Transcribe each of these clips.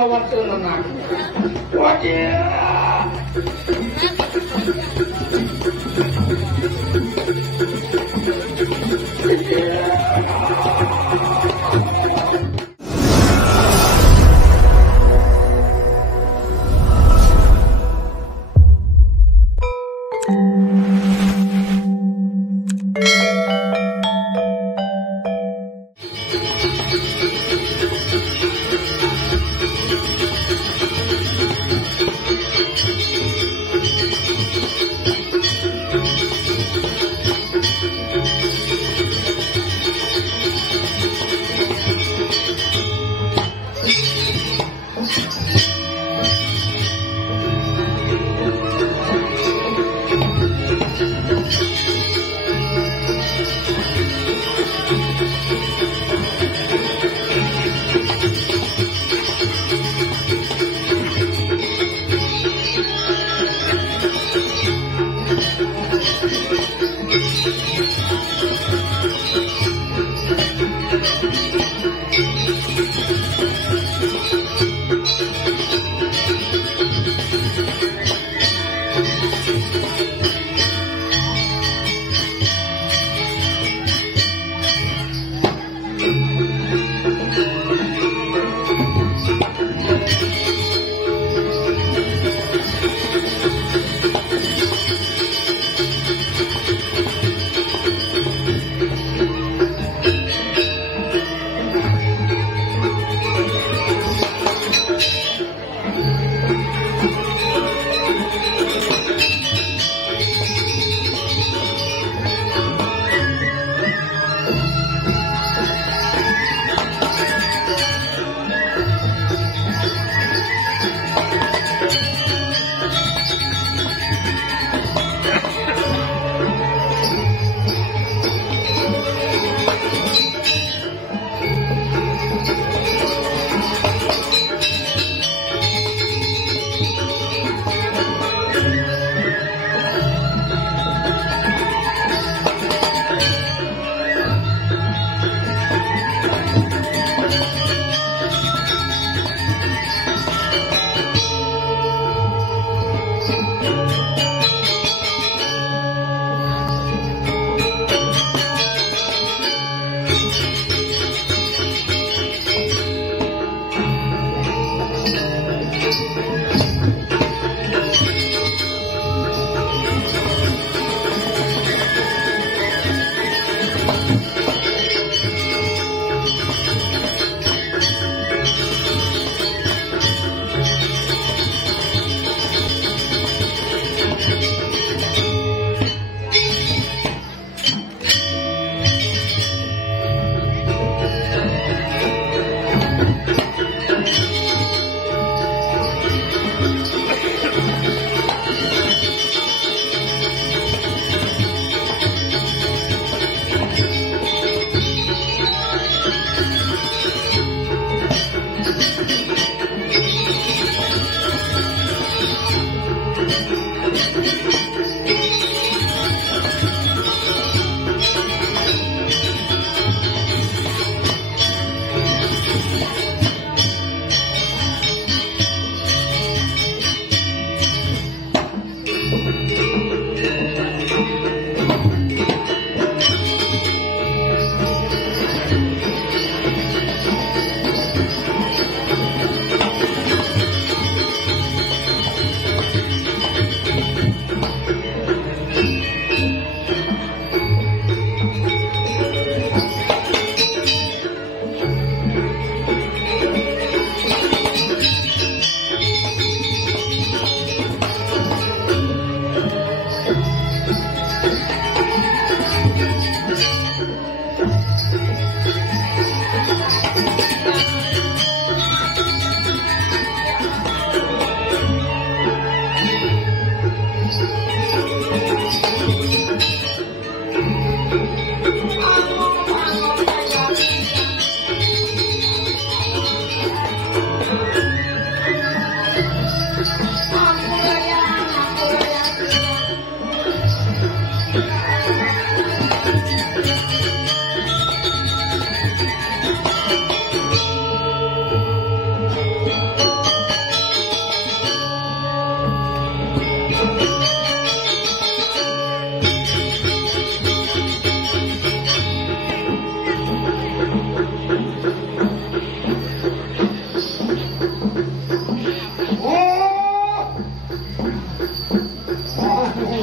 ಭಗವಂತನ ವಜ್ಯ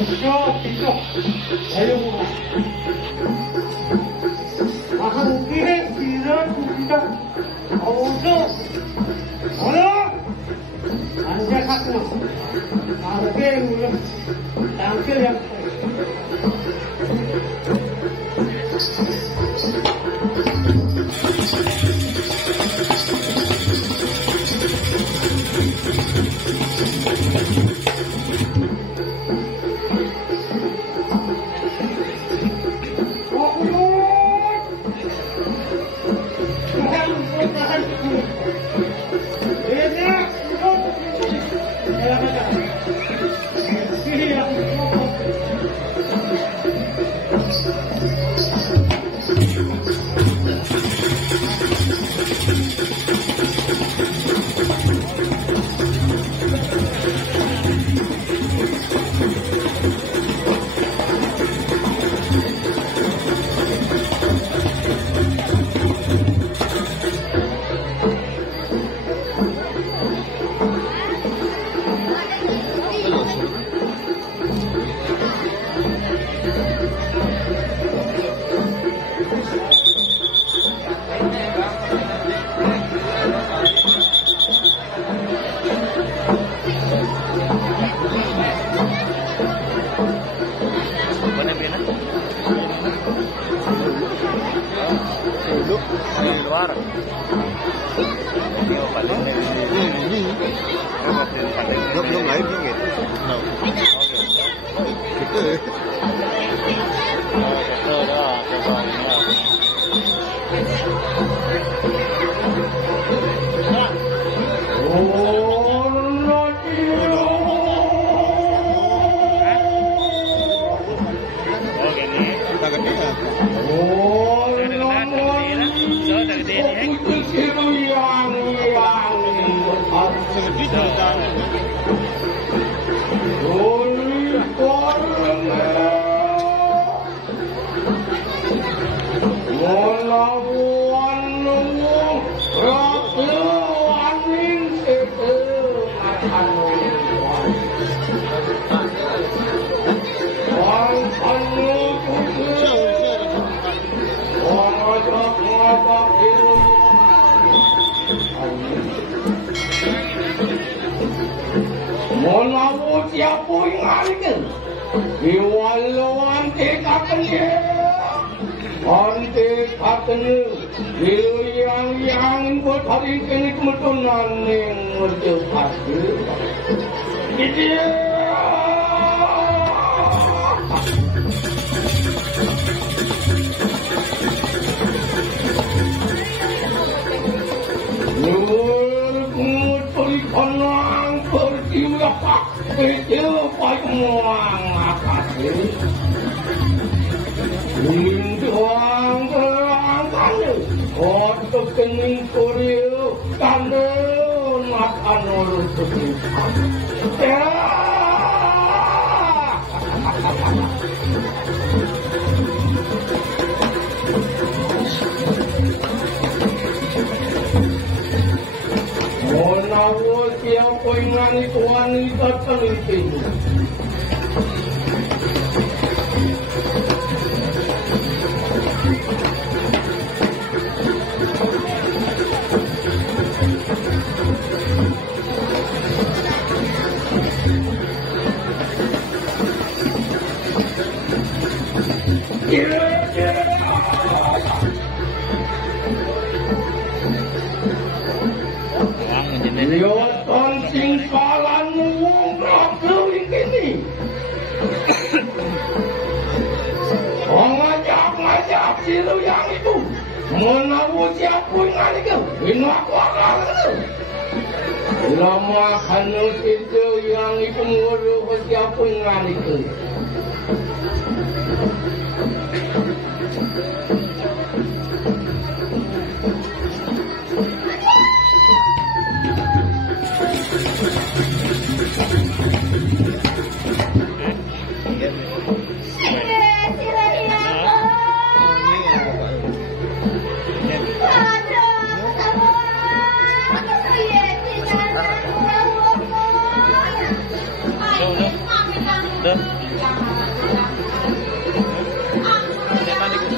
Bisa, bisa. Ayo, Bu. Akan kira-kira sudah. Auto. Halo. Anja satu. Tampil dulu. Tampil yang.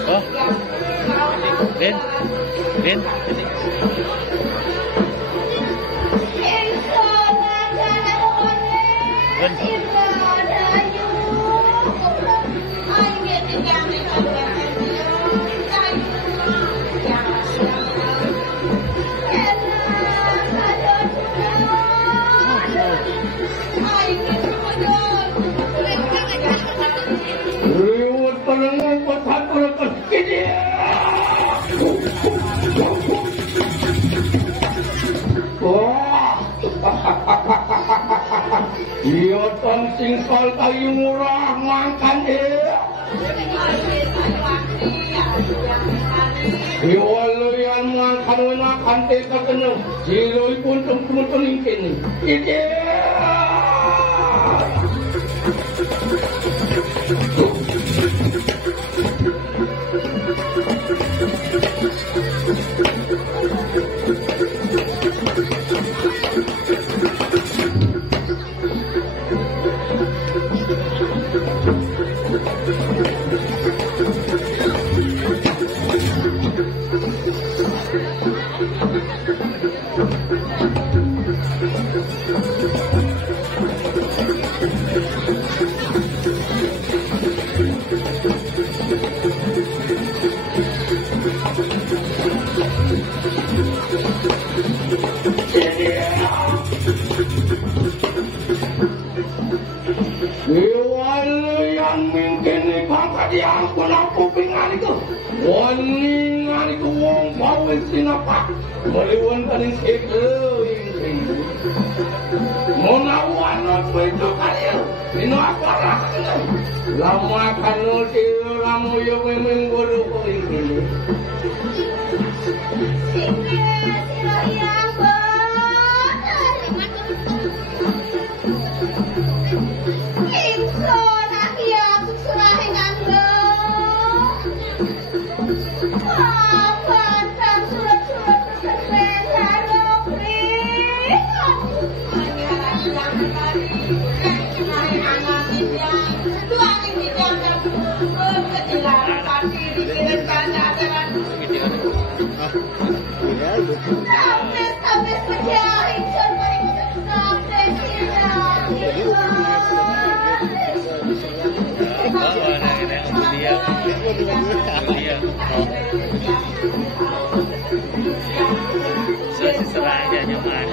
Oh. Din. Din. Iya ton singkol kayu murah mangkan Iwaluyan mangkan wenakan teka kena Siloi pun temen-temen ingkini Ide Iwaluyan mingkini kakak diampun aku pingan itu Waningan itu wong bawin sinapak Meliwan kaning sekelo Munawan aku itu kalian Ino aparah Lama kanu siyo ramu yung memengguru ko ini Serahnya nyaman.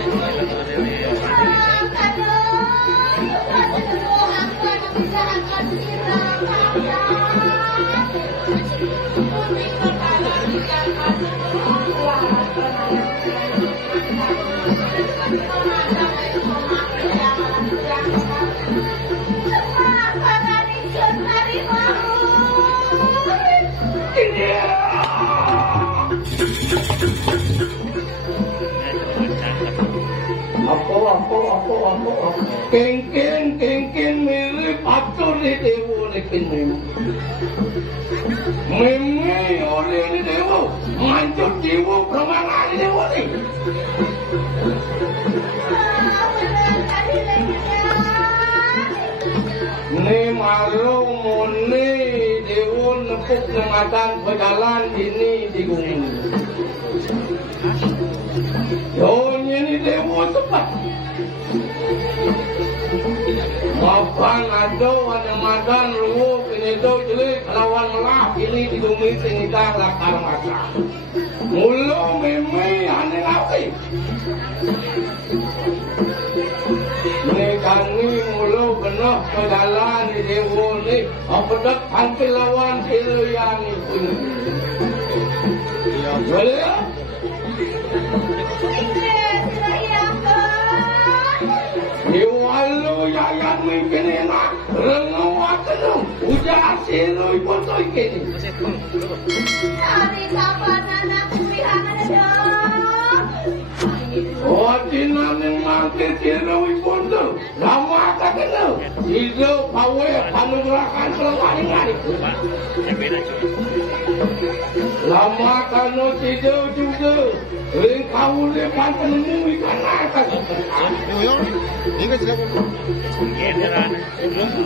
Apa Kengken mirip atur di dewa nekin Meme oleh di dewa Mancur dewa permangan di dewa ni Ni malu muni dewa nepuk nengatan berjalan ini di gunung Yonya ni dewa tepat Mapan ado madan ruwo kinido jelik lawan lah ini digumi tinggal lakar mata mulu meme ane ngawi kami mulu benar pedalan di dewo ni apedak hampir lawan yang itu boleh ya Iwalu yayan mungkin enak rengawakan ujar silui potoi kini Hari kapan anak pilihan ada Wadinan yang mangkir silui potoi nama tak kenal Hidup pawe panugrahan Calonarang Pak, yang beda cuy. lama kano hidup juga ring kaule pan penemu ikan atas Generan.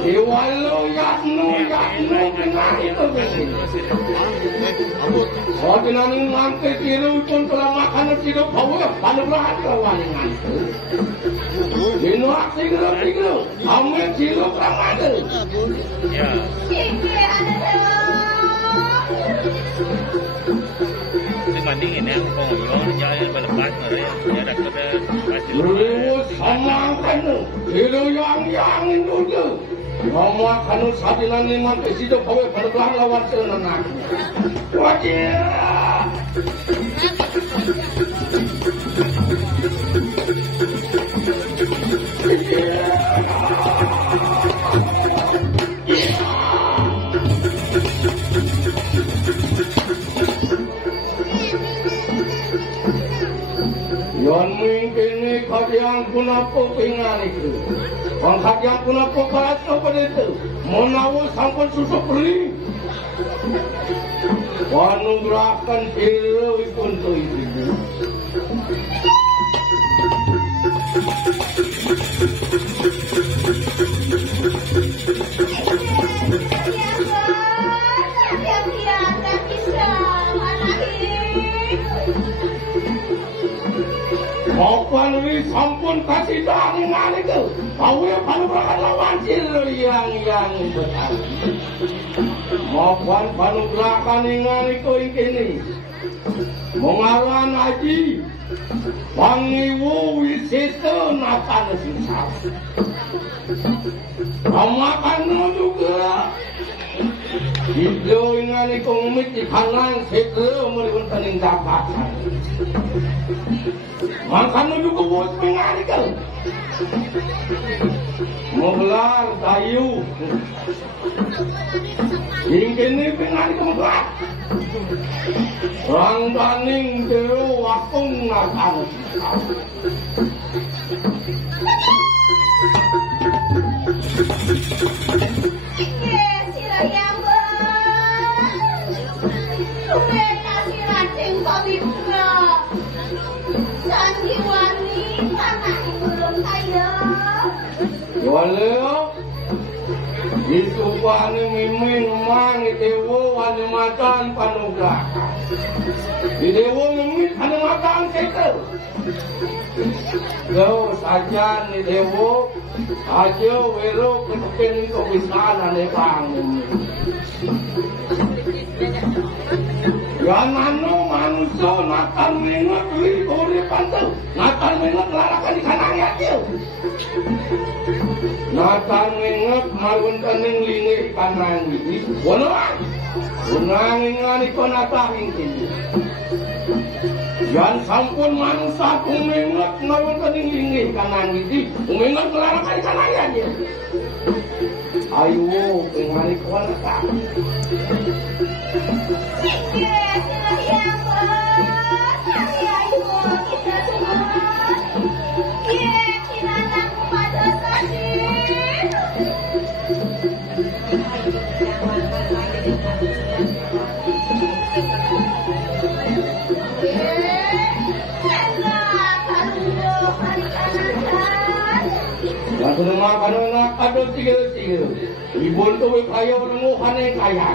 iwalo yakno kenal itu oh dinang ngangke tiru pun lama kano hidup pawe panugrahan Calonarang Dino aksi gelo ame tiru ramade Ya. Dibandingin ya, pengunjung jalan berlepas ya dapat hasil. Dulu sama kan, dulu yang dulu. Mama kan sabilan ni mantai sido pawe berbelah lawan senang. Wajib. Yon mungkin kajian kunapo pingan itu. Ang kajian kunapo kalat no pada itu. Menawa sampun susuk beli. Panugrahan Pura Dalem itu. Maupun ini sampun kasih dangan itu. Pawe panugrahan lawan yang besar. Maupun panugrahan ingan itu ini. Mengawan haji. Pangiwu wisita nakan sisa. Amakan juga. Hidlo ingan itu ngumit di kanan segera mereka peninggakan. Makan juga bos mengarikal. Menggelar kayu. Ini pengarikal menggelar. Rangdaning dero Agung nakan. Walau itu wani mimin mang dewo wani macan panugrahan. Dewo mimin wani macan sekel. Kau saja ni dewo aja wero ketuken kebisanan ni bang. Yan manusia nakal mengat li kore pantel. Nakal mengat larakan di kanan aja. Nakal mengat marun kaning lingi kanan ini. Walau unang iko natahin kini. Yan sampun manusia kumengat marun kaning lingi kanan ini. Kumengat larakan di kanan aja. Ayo pengarik wanita. Aku nama kanona kado tiga. Ibu tu kaya renguhan yang kaya.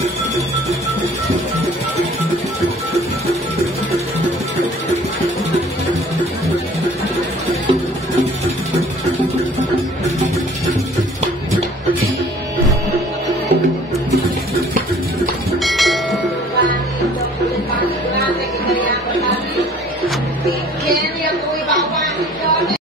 Thank you.